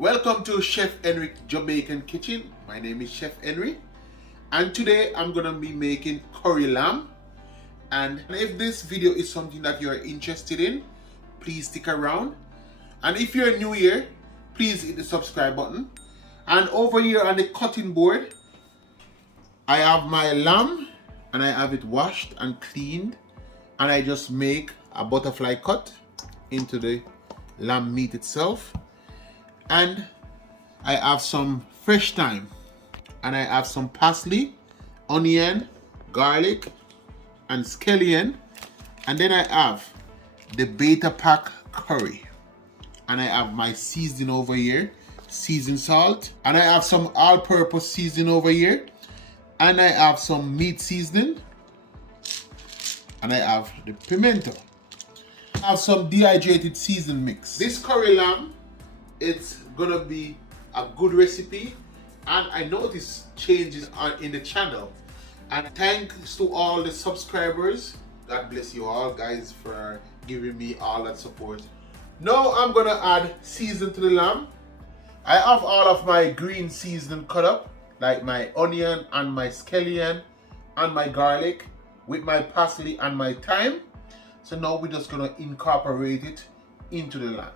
Welcome to Chef Henry Jamaican Kitchen. My name is Chef Henry, and today I'm gonna be making curry lamb. And if this video is something that you're interested in, please stick around. And if you're new here, please hit the subscribe button. And over here on the cutting board, I have my lamb and I have it washed and cleaned, and I just make a butterfly cut into the lamb meat itself. And I have some fresh thyme, and I have some parsley, onion, garlic, and scallion, and then I have the beta pack curry, and I have my seasoning over here, seasoned salt, and I have some all-purpose seasoning over here, and I have some meat seasoning, and I have the pimento. I have some dehydrated seasoning mix. This curry lamb, it's gonna be a good recipe, and I noticed changes in the channel, and thanks to all the subscribers. God bless you all guys for giving me all that support. Now I'm gonna add season to the lamb. I have all of my green seasoning cut up, like my onion and my scallion and my garlic with my parsley and my thyme. So now we're just gonna incorporate it into the lamb.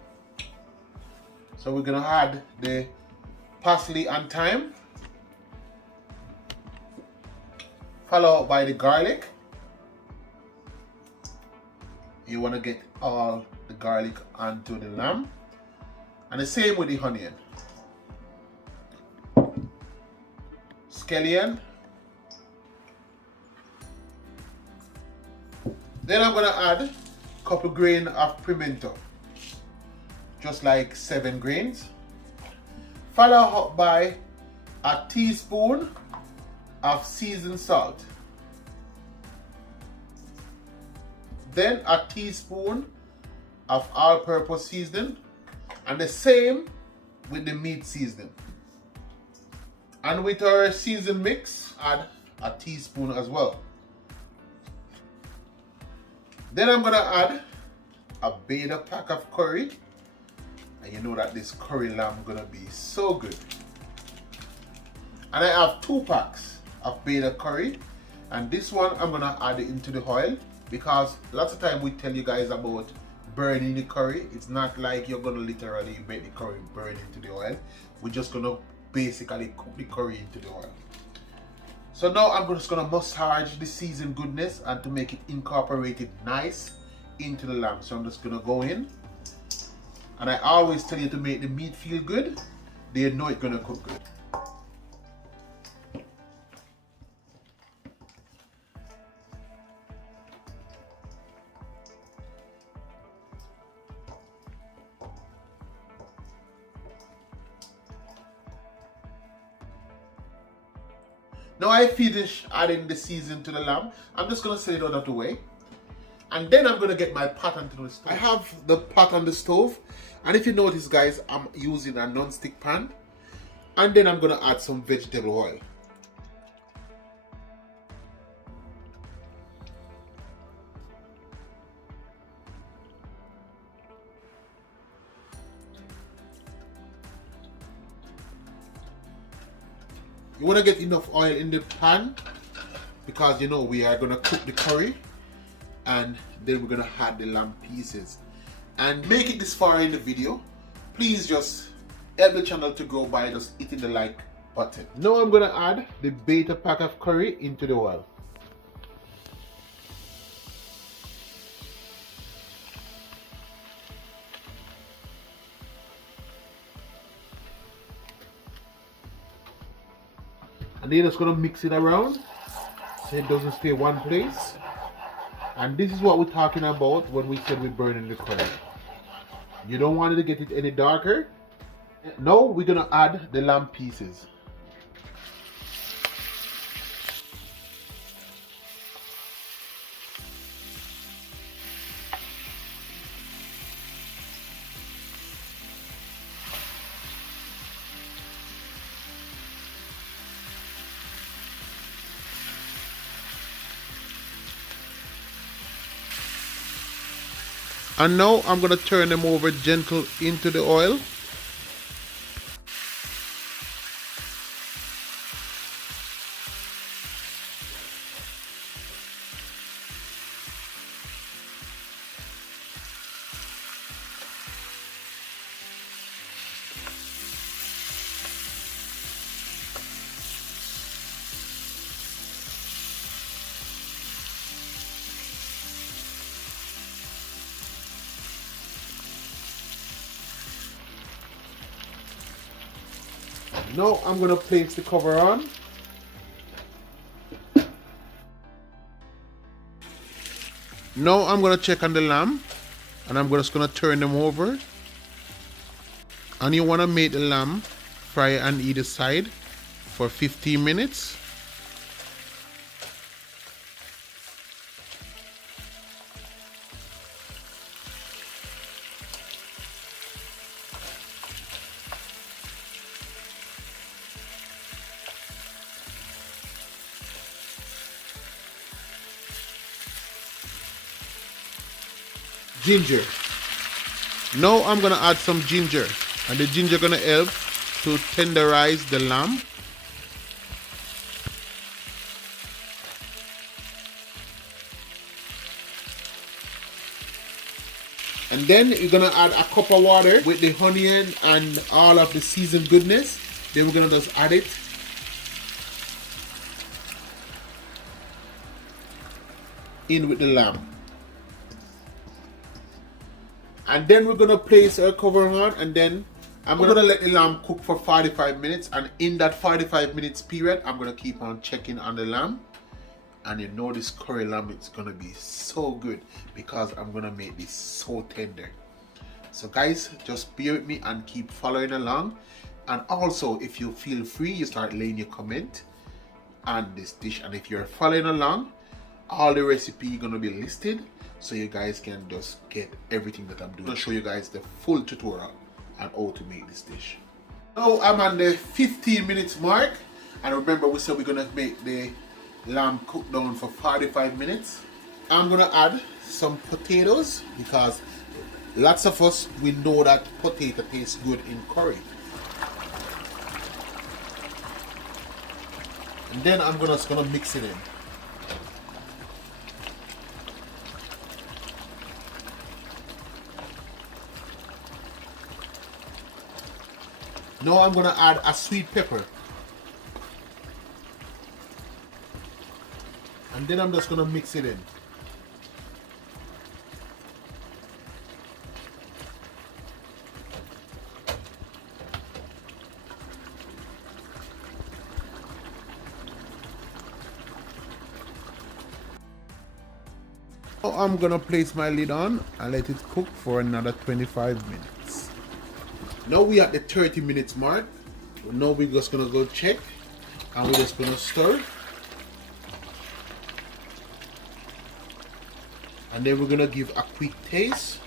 So we're gonna add the parsley and thyme, followed by the garlic. You wanna get all the garlic onto the lamb, and the same with the onion. Scallion. Then I'm gonna add a couple grains of pimento, just like 7 grains, followed up by a teaspoon of seasoned salt, then a teaspoon of all-purpose seasoning, and the same with the meat seasoning. And with our season mix, add a teaspoon as well. Then I'm gonna add a beta pack of curry, and you know that this curry lamb gonna be so good. And I have 2 packs of beta curry, and this one I'm gonna add it into the oil, because lots of time we tell you guys about burning the curry. It's not like you're gonna literally make the curry burn into the oil. We're just gonna basically cook the curry into the oil. So now I'm just gonna massage the seasoned goodness and to make it incorporated nice into the lamb. So I'm just gonna go in, and I always tell you to make the meat feel good. They know it's gonna cook good. Now I finish adding the season to the lamb. I'm just gonna set it out of the way, and then I'm gonna get my pot onto the stove. I have the pot on the stove, and if you notice guys, I'm using a non-stick pan, and then I'm gonna add some vegetable oil. You want to get enough oil in the pan, because you know we are going to cook the curry, and then we're going to add the lamb pieces. And make it this far in the video, please just help the channel to grow by just hitting the like button. Now I'm going to add the beta pack of curry into the oil. And then just gonna mix it around so it doesn't stay one place. And this is what we're talking about when we said we're burning the curry. You don't want it to get it any darker. Now we're gonna add the lamb pieces. And now I'm going to turn them over gentle into the oil. Now I'm gonna place the cover on. Now I'm gonna check on the lamb, and I'm just gonna turn them over. And you wanna make the lamb fry on either side for 15 minutes. Ginger. Now I'm gonna add some ginger, and the ginger gonna help to tenderize the lamb. And then you're gonna add a cup of water with the onion and all of the seasoned goodness. Then we're gonna just add it. In with the lamb. And then we're gonna place our cover on, and then I'm gonna let the lamb cook for 45 minutes. And in that 45 minutes period, I'm gonna keep on checking on the lamb. And you know this curry lamb is gonna be so good because I'm gonna make this so tender. So guys, just bear with me and keep following along. And also, if you feel free, you start laying your comment on this dish. And if you're following along, all the recipe gonna be listed, so you guys can just get everything that I'm doing. I'm gonna show you guys the full tutorial on how to make this dish. Now I'm on the 15 minutes mark, and remember we said we're gonna make the lamb cook down for 45 minutes. I'm gonna add some potatoes because lots of us, we know that potato tastes good in curry. And then I'm just gonna mix it in. Now I'm gonna add a sweet pepper. And then I'm just gonna mix it in. Now I'm gonna place my lid on and let it cook for another 25 minutes. Now we at the 30 minutes mark. Now we're just gonna go check, and we're just gonna stir. And then we're gonna give a quick taste.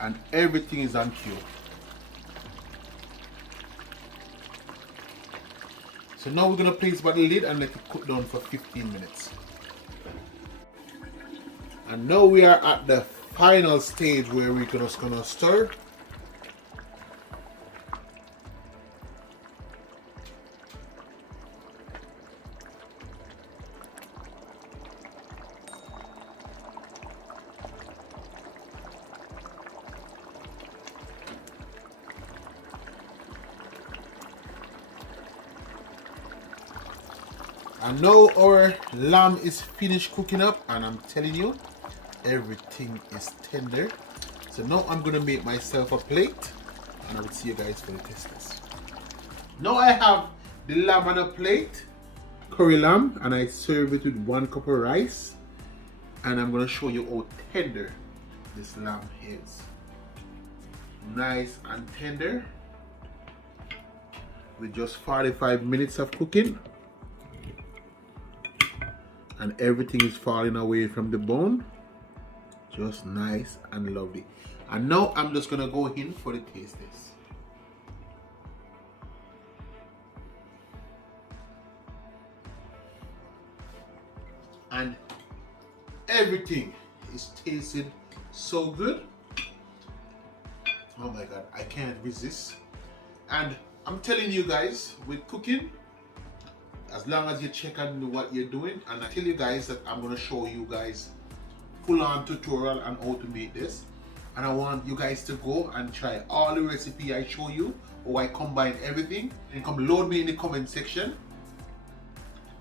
And everything is on cue. So now we're gonna place by the lid and let it cook down for 15 minutes. And now we are at the final stage where we're just gonna stir. And now our lamb is finished cooking up, and I'm telling you, everything is tender. So now I'm gonna make myself a plate, and I will see you guys for the testers. Now I have the lamb on a plate, curry lamb, and I serve it with 1 cup of rice. And I'm gonna show you how tender this lamb is. Nice and tender with just 45 minutes of cooking. And everything is falling away from the bone. Just nice and lovely. And now I'm just gonna go in for the taste test. And everything is tasting so good. Oh my God, I can't resist. And I'm telling you guys, with cooking, as long as you check on what you're doing, and I tell you guys that I'm going to show you guys full-on tutorial on how to make this. And I want you guys to go and try all the recipe I show you, or I combine everything, and come load me in the comment section.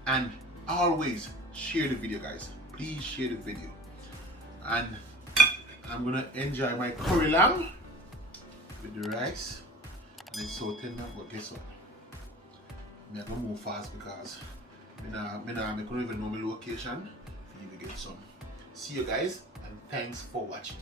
And always share the video, guys. Please share the video. And I'm gonna enjoy my curry lamb with the rice. And it's so tender, but guess what? I'm gonna move fast because I couldn't even know my location. You will get some. See you guys, and thanks for watching.